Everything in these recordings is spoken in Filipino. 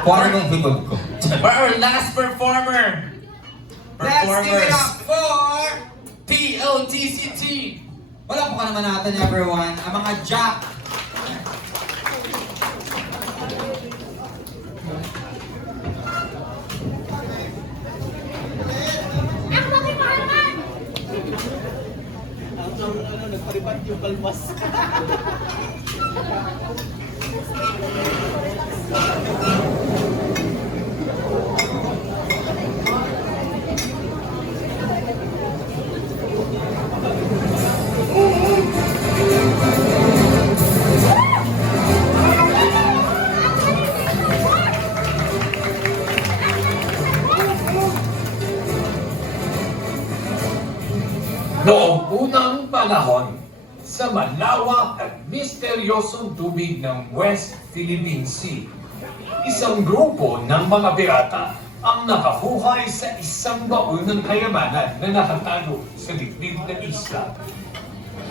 Parang ang hipag ko. For our last performer. Let's give it up for... POTCT. Wala po ka naman natin everyone. Ang mga Jack. Nagparibat yung balbas. Noong unang panahon, sa malawak at misteryosong tubig ng West Philippine Sea, isang grupo ng mga pirata ang nakahuhay sa isang baon ng kayamanan na nakatago sa liblib na isla.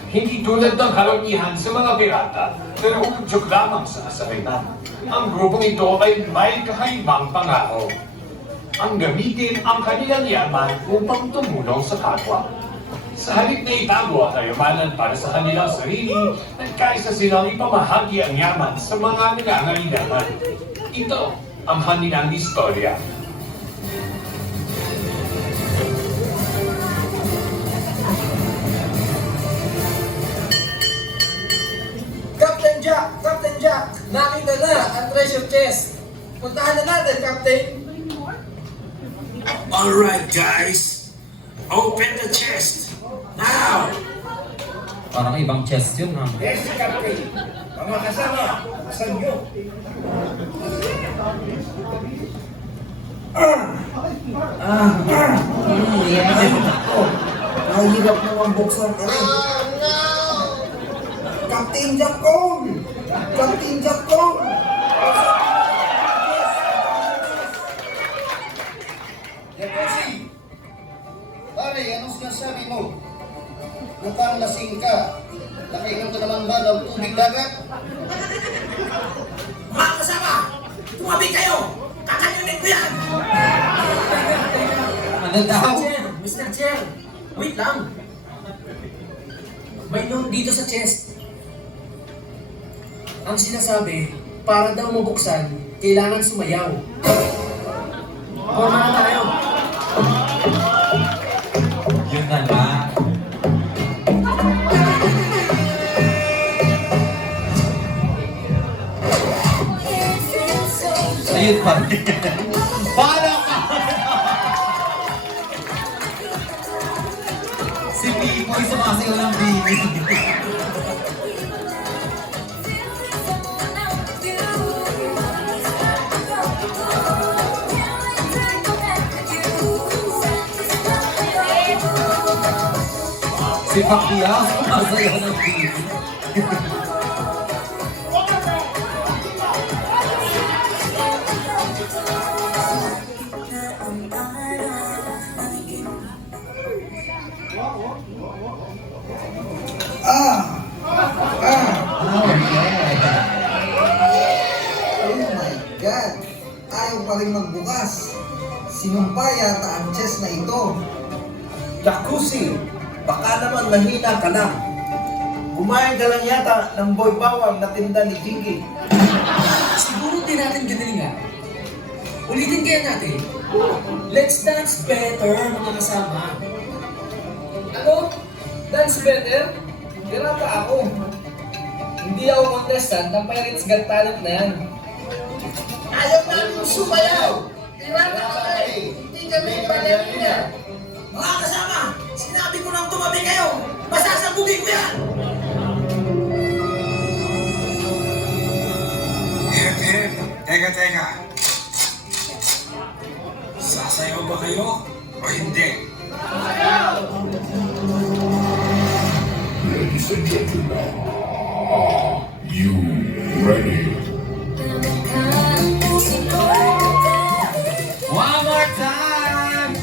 Hindi tulad ng karamihan sa mga pirata na nauudyok lamang sa kasakitan. Ang grupong ito ay may kakaibang pangako. Ang gamitin ang kanilang yaman upang tumulong sa kapwa. Sa halip na itago ang kayamanan para sa kanilang sarili, nagkaisa silang ipamahagi ang yaman sa mga nangangailangan. Ito ang kanilang istorya. Captain Jack! Nakita na ang treasure chest! Puntahan na natin, Captain! Alright guys, open the chest! Now! Parang ibang chest yun ha. Yes, Captain! Mga kasama, asan nyo? Mahirap naman buksan ka rin. Captain Jack Kong! Captain Jack Kong! Yakosi! Pare, anong sinasabi mo? Mukhang lasing ka. Nakainom ka naman ba ng tubig dagat? Mga kasama, tumabi kayo! Kakainin ko yan! Ano daw? Mr. Chair, wait lang. May note dito sa chest. Ang sinasabi, para daw mabuksan, kailangan sumayaw. Forma na tayo. Yun na nga. Ayun pa rin. Paano ka? Si Pipoy sumasayaw ng baby. Si Pacquiao sumasayaw ng baby. Oh my God! Ayaw pa rin magbukas. Sinumpa yata ang chest na ito. Jacuzzi, baka naman mahina ka na. Kumain ka lang yata ng boy bawang na tinda ni Jiggy. Siguro din natin ginalingan. Ulitin kaya natin. Let's dance better, mga kasama. Ano? Dance better? Hirap pa ako. Hindi ako contestant ng Pirates Got Talent na yan. Ayaw namin sumayaw! Hirap ka tayo! Hindi kami balerina! Mga kasama, sinabi ko lang tumabi kayo! Masasabugin ko yan! Teka. Sasayaw ba kayo o hindi? Ladies and gentlemen, are you ready? One more time!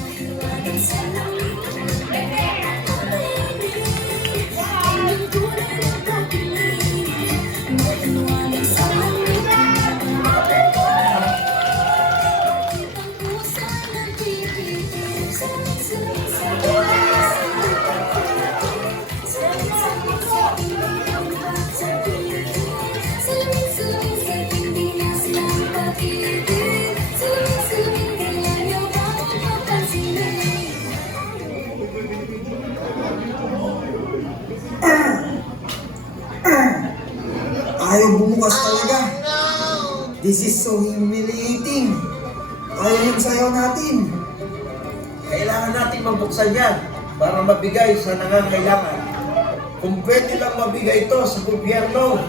Ayaw bumukas talaga. This is so humiliating. Ayaw yung sayaw natin. Kailangan natin mabuksan yan para mabigay sa nangangailangan. Kung pwede lang mabigay ito sa gobyerno,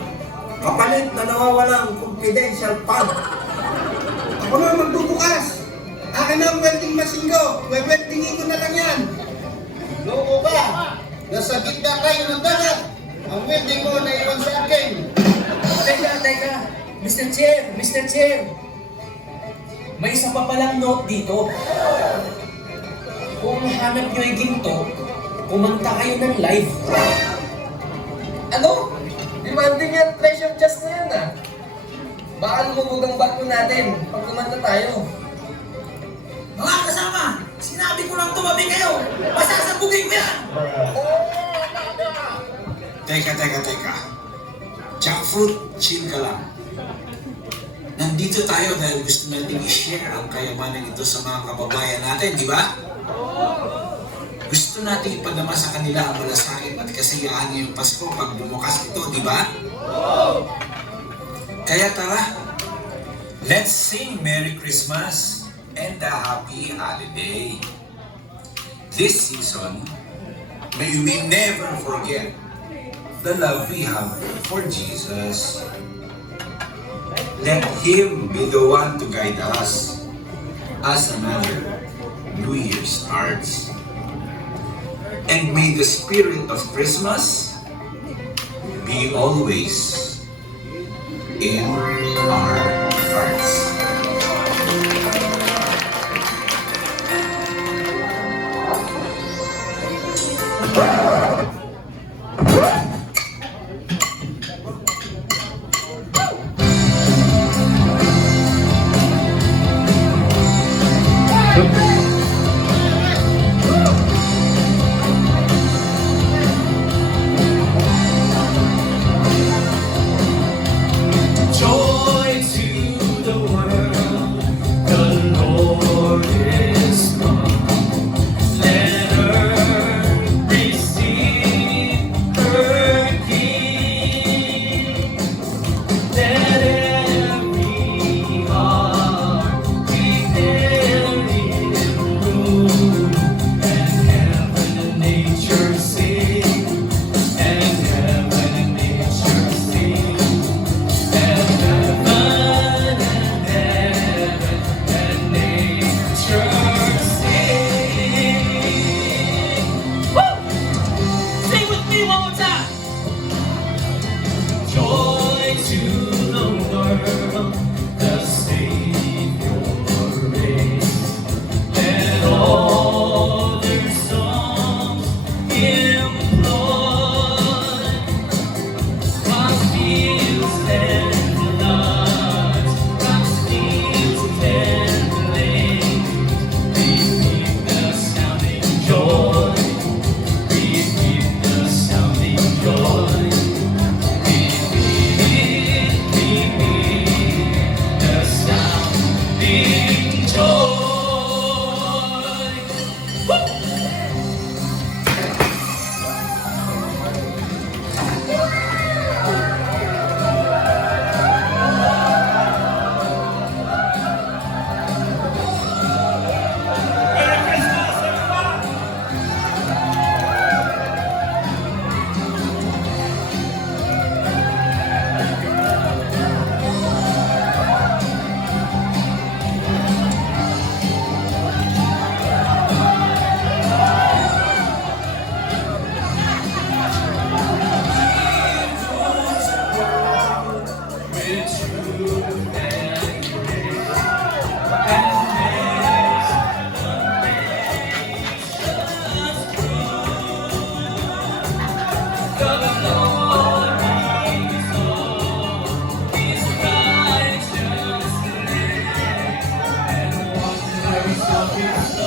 kapalit na nawawalang confidential fund. Ako na magbubukas. Akin na ang welding machine ko. Weldingin ko na lang yan. Loko ka! Nasa gitna kayo ng dagat! Ang welding mo na iwan sa akin! Teka. Mr. Chair. May isa pa palang note dito. Kung hanap nyo yung ginto, kumanta kayo ng live. Ano? Demanding yan, treasure chest na yan ah. Baka lumubog ang barko natin pag kumanta tayo. Mga kasama, sinabi ko lang tumabi kayo. Masasabugin ko yan. Teka. Jackfruit, chill ka lang. Nandito tayo dahil gusto natin i-share ang kayamanan ito sa mga kababayan natin, di ba? Gusto natin ipadama sa kanila ang malasakit at kasiyahan ngayong Pasko pag bumukas ito, di ba? Kaya tara, let's sing Merry Christmas and a Happy Holiday. This season, may we never forget the love we have for Jesus. Let Him be the one to guide us as another New Year starts. And may the spirit of Christmas be always in our hearts. Joy to the world, the Lord is come. Let earth receive her King. Let every heart be filled in bloom, and heaven and nature sing, and heaven and nature sing. Joy to the world, the Savior reigns. Let all their songs employ God's fields and floods, God's fields and lanes. Repeat the sounding joy, repeat the sounding joy. It's